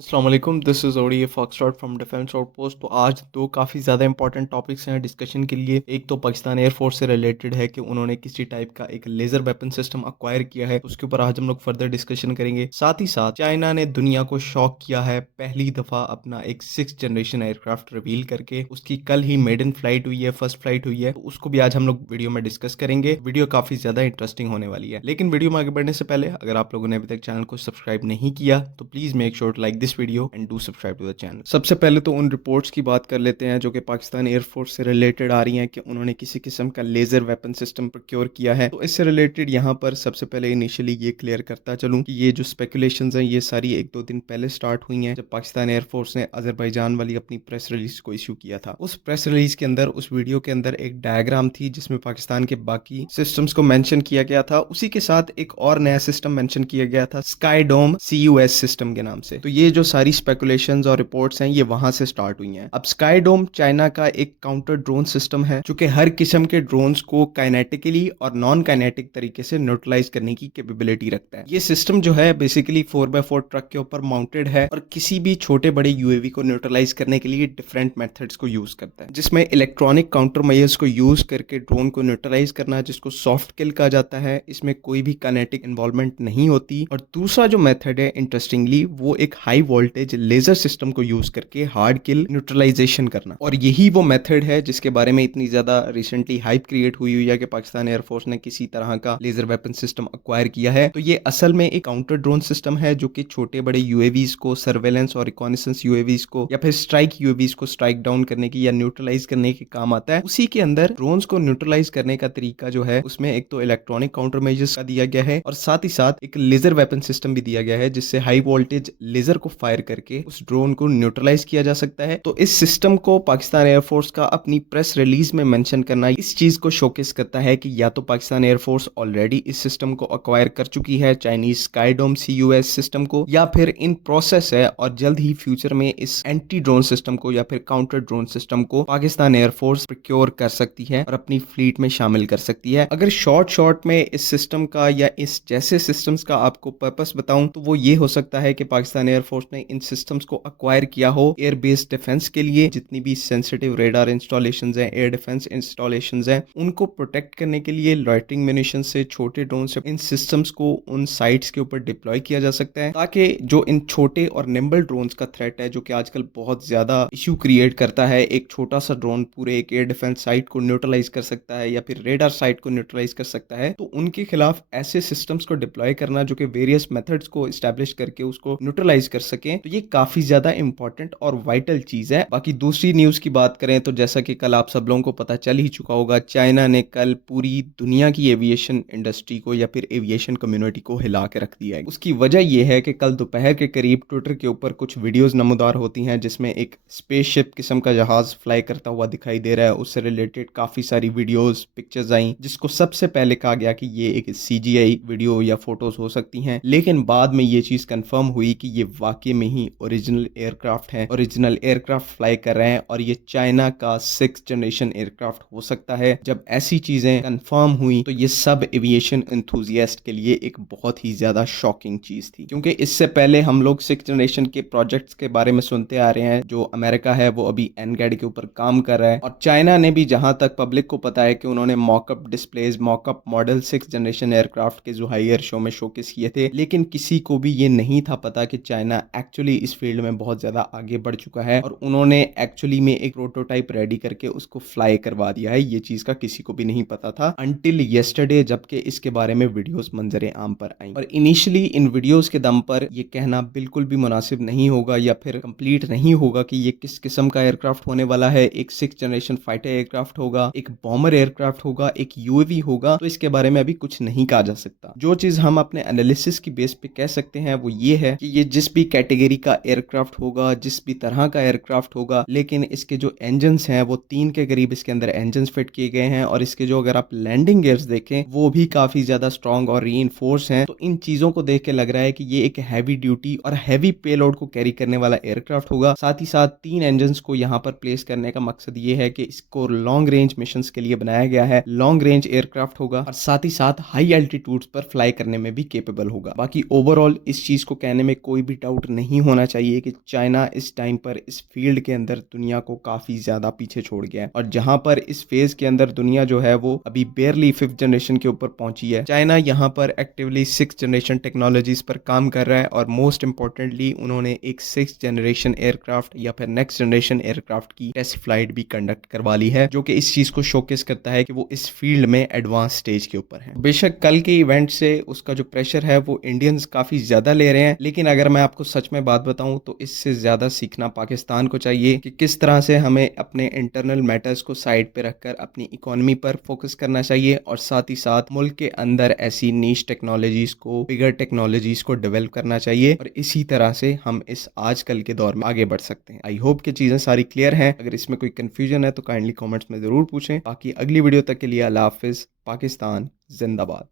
अस्सलाम वालेकुम, this is OD foxtrot from defence outpost. तो आज दो काफ़ी ज़्यादा इंपॉर्टेंट टॉपिक्स हैं डिस्कशन के लिए। एक तो पाकिस्तान एयरफोर्स से रिलेटेड है कि उन्होंने किसी टाइप का एक लेज़र वेपन सिस्टम अक्वायर किया है, उसके ऊपर आज हम लोग फर्दर डिस्कशन करेंगे। साथ ही साथ चाइना ने दुनिया को शॉक किया है, पहली दफ़ा अपना एक 6th जनरेशन एयरक्राफ्ट रिवील करके। उसकी कल ही मेडन फ्लाइट हुई है, फर्स्ट फ्लाइट हुई है, तो उसको भी आज हम लोग वीडियो में डिस्कस करेंगे। वीडियो काफ़ी ज़्यादा इंटरेस्टिंग होने वाली है। लेकिन वीडियो में आगे बढ़ने से पहले अगर आप लोगों ने अभी तक चैनल को सब्सक्राइब नहीं किया तो please make sure to like this video and do subscribe to the channel. सबसे पहले तो उन रिपोर्ट्स की बात कर लेते हैं जो कि पाकिस्तान एयरफोर्स से रिलेटेड आ रही हैं कि उन्होंने किसी किस्म का लेजर वेपन सिस्टम प्रोक्योर किया है। तो इससे रिलेटेड यहाँ पर सबसे पहले इनिशियली ये क्लियर करता चलूँ कि ये जो स्पेकुलेशंस हैं ये सारी एक दो दिन पहले स्टार्ट हुई हैं, जब पाकिस्तान एयरफोर्स ने अजरबैजान वाली अपनी प्रेस रिलीज को इशू किया था। उस प्रेस रिलीज के अंदर, उस वीडियो के अंदर एक डायग्राम थी जिसमें पाकिस्तान के बाकी सिस्टम्स को मेंशन किया गया था। उसी के साथ एक और नया सिस्टम मेंशन किया गया था, स्काई डोम CUS सिस्टम के नाम से। तो ये जो सारी स्पेकुलेशंस और रिपोर्ट्स हैं ये वहां से स्टार्ट हुई हैं। अब स्काई डोम चाइना का एक काउंटर ड्रोन सिस्टम है जो कि हर किस्म के ड्रोन्स को काइनेटिकली और नॉन काइनेटिक तरीके से न्यूट्रलाइज करने की कैपेबिलिटी रखता है। ये सिस्टम जो है बेसिकली 4x4 ट्रक के ऊपर माउंटेड है और किसी भी छोटे बड़े UAV को न्यूट्रलाइज करने के लिए डिफरेंट मेथड्स को यूज करता है, जिसमें इलेक्ट्रॉनिक काउंटर मेजर्स को यूज करके ड्रोन को न्यूट्रलाइज करना, जिसको सॉफ्ट किल कहा जाता है। इसमें कोई भी काइनेटिक इन्वॉल्वमेंट नहीं होती। और दूसरा जो मेथड है इंटरेस्टिंगली, वो एक हाई वोल्टेज लेजर सिस्टम को यूज करके हार्ड किल न्यूट्रलाइजेशन करना। और यही वो मेथड है जिसके बारे में इतनी ज्यादा रिसेंटली हाइप क्रिएट हुई है कि पाकिस्तान एयरफोर्स ने किसी तरह का लेजर वेपन सिस्टम अक्वायर किया है। तो ये असल में एक काउंटर ड्रोन सिस्टम है जो कि छोटे बड़े UAVs को, सर्वेलेंस और रिकॉनेसेंस UAVs को या फिर स्ट्राइक UAVs को स्ट्राइक डाउन करने की या न्यूट्रलाइज करने के काम आता है। उसी के अंदर ड्रोन्स को न्यूट्रलाइज करने का तरीका जो है उसमें एक तो इलेक्ट्रॉनिक काउंटर मेजर्स का दिया गया है और साथ ही साथ एक लेजर वेपन सिस्टम भी दिया गया है जिससे हाई वोल्टेज लेजर को फायर करके उस ड्रोन को न्यूट्रलाइज किया जा सकता है। तो इस सिस्टम को पाकिस्तान एयरफोर्स का अपनी प्रेस रिलीज में मेंशन करना इस चीज को शोकेस करता है कि या तो पाकिस्तान एयरफोर्स ऑलरेडी इस सिस्टम को अक्वायर कर चुकी है, चाइनीज स्काईडोम CUS सिस्टम को, या फिर इन प्रोसेस है और जल्द ही फ्यूचर में इस एंटी ड्रोन सिस्टम को या फिर काउंटर ड्रोन सिस्टम को पाकिस्तान एयरफोर्स प्रोक्योर कर सकती है और अपनी फ्लीट में शामिल कर सकती है। अगर शॉर्ट में इस सिस्टम का या इस जैसे सिस्टम्स का आपको पर्पस बताऊं तो वो ये हो सकता है कि पाकिस्तान एयरफोर्स ने इन सिस्टम्स को अक्वायर किया हो एयर बेस्ड डिफेंस के लिए। जितनी भी सेंसिटिव रेडार इंस्टॉलेशंस हैं, एयर डिफेंस इंस्टॉलेशंस हैं, उनको प्रोटेक्ट करने के लिए लॉइटरिंग म्यूनिशन से छोटे ड्रोन से इन सिस्टम्स को उन साइट्स के ऊपर डिप्लॉय किया जा सकता है, ताकि जो इन छोटे और निम्बल ड्रोन्स का थ्रेट है जो कि आजकल बहुत ज्यादा इश्यू क्रिएट करता है, एक छोटा सा ड्रोन पूरे एक एयर डिफेंस साइट को न्यूट्रलाइज कर सकता है या फिर रेडार साइट को न्यूट्रलाइज कर सकता है, तो उनके खिलाफ ऐसे सिस्टम्स को डिप्लॉय करना जो कि वेरियस मेथड्स को एस्टैब्लिश करके उसको न्यूट्रलाइज कर सके, तो ये काफी ज्यादा इंपॉर्टेंट और वाइटल चीज है। बाकी दूसरी न्यूज की बात करें तो जैसा कि कल आप सब लोगों को पता चल ही चुका होगा, चाइना ने कल पूरी दुनिया की एविएशन इंडस्ट्री को या फिर एविएशन कम्युनिटी को हिला के रख दिया है। उसकी वजह यह है कि कल दोपहर के करीब ट्विटर के ऊपर कुछ वीडियोस नमूदार होती हैं जिसमें एक स्पेसशिप किस्म का जहाज फ्लाई करता हुआ दिखाई दे रहा है। उससे रिलेटेड काफी सारी वीडियोस, पिक्चर्स आई, जिसको सबसे पहले कहा गया कि ये एक CGI वीडियो या फोटोज हो सकती हैं, लेकिन बाद में ये चीज कंफर्म हुई कि ये वाकई में ही ओरिजिनल एयरक्राफ्ट है, ओरिजिनल एयरक्राफ्ट फ्लाई कर रहे हैं और ये चाइना का 6th जनरेशन एयरक्राफ्ट हो सकता है। जब ऐसी चीजें कंफर्म हुई तो ये सब एविएशन एंथुजियास्ट के लिए एक बहुत ही ज्यादा शॉकिंग चीज थी, क्योंकि इससे पहले हम लोग 6th जनरेशन के प्रोजेक्ट्स के बारे में सुनते आ रहे हैं। जो अमेरिका है वो अभी एनगैड के ऊपर काम कर रहा है और चाइना ने भी, जहां तक पब्लिक को पता है, कि उन्होंने mock-up displays, mock-up model 6th generation aircraft के जुहाई एयर शो में शोकेस किए थे, लेकिन किसी को भी ये नहीं था पता कि चाइना एक्चुअली इस फील्ड में बहुत ज्यादा आगे बढ़ चुका है और उन्होंने एक्चुअली में एक प्रोटोटाइप रेडी करके उसको फ्लाई करवा दिया है। ये चीज का किसी को भी नहीं पता था अंटिल येस्टरडे, जबकि इसके बारे में वीडियोस मंजरे आम पर आई। और इनिशियली इन वीडियोस के दम पर ये कहना बिल्कुल भी मुनासिब नहीं होगा या फिर कंप्लीट नहीं होगा कि ये किस किस्म का एयरक्राफ्ट होने वाला है। एक 6th जनरेशन फाइटर एयरक्राफ्ट होगा, एक बॉम्बर एयरक्राफ्ट होगा, एक UAV होगा, तो इसके बारे में अभी कुछ नहीं कहा जा सकता। जो चीज हम अपने एनालिसिस की बेस पे कह सकते हैं वो ये है कि ये जिस भी कैटेगरी का एयरक्राफ्ट होगा, जिस भी तरह का एयरक्राफ्ट होगा, लेकिन इसके जो इंजन्स हैं वो 3 के करीब इसके अंदर इंजन्स फिट किए गए हैं और इसके जो, अगर आप लैंडिंग गियर्स देखें, वो भी काफी ज्यादा स्ट्रॉन्ग और रीइंफोर्स हैं। तो इन चीजों को देख के लग रहा है कि ये एक हैवी ड्यूटी और हैवी पेलोड को कैरी करने वाला एयरक्राफ्ट होगा। साथ ही साथ 3 इंजन्स को यहाँ पर प्लेस करने का मकसद ये है कि इसको लॉन्ग रेंज मिशन के लिए बनाया गया है, लॉन्ग रेंज एयरक्राफ्ट होगा और साथ ही साथ हाई एल्टीट्यूड्स पर फ्लाई करने में भी केपेबल होगा। बाकी ओवरऑल इस चीज को कहने में कोई भी डाउट नहीं होना चाहिए कि चाइना इस टाइम पर इस फील्ड के अंदर दुनिया को काफ़ी ज़्यादा पीछे छोड़ गया है, और जहाँ पर इस फेज़ के अंदर दुनिया जो है वो अभी बेयरली 5th जनरेशन के ऊपर पहुंची है, चाइना यहाँ पर एक्टिवली 6th जनरेशन टेक्नोलॉजीज़ पर काम कर रहा है, और मोस्ट इंपॉर्टेंटली उन्होंने एक 6th जनरेशन एयरक्राफ्ट या फिर नेक्स्ट जनरेशन एयरक्राफ्ट की टेस्ट फ्लाइट भी कंडक्ट करवा ली है, जो कि इस चीज़ को शोकेस करता है कि वो इस फील्ड में एडवांस स्टेज के ऊपर है। बेशक कल के इवेंट से उसका जो प्रेशर है वो इंडियंस काफ़ी ज़्यादा ले रहे हैं, लेकिन अगर मैं आपको सच में बात बताऊं तो इससे ज़्यादा सीखना पाकिस्तान को चाहिए कि किस तरह से हमें अपने इंटरनल मैटर्स को साइड पे रखकर अपनी इकोनॉमी पर फोकस करना चाहिए, और साथ ही साथ मुल्क के अंदर ऐसी नीश टेक्नोलॉजीज़ को, बिगर टेक्नोलॉजीज़ को डेवलप करना चाहिए, और इसी तरह से हम इस आजकल के दौर में आगे बढ़ सकते हैं। आई होप कि चीज़ें सारी क्लियर हैं। अगर इसमें कोई कन्फ्यूजन है तो काइंडली कॉमेंट्स में ज़रूर पूछें। बाकी अगली वीडियो तक के लिए अल्लाह हाफिज़। पाकिस्तान जिंदाबाद।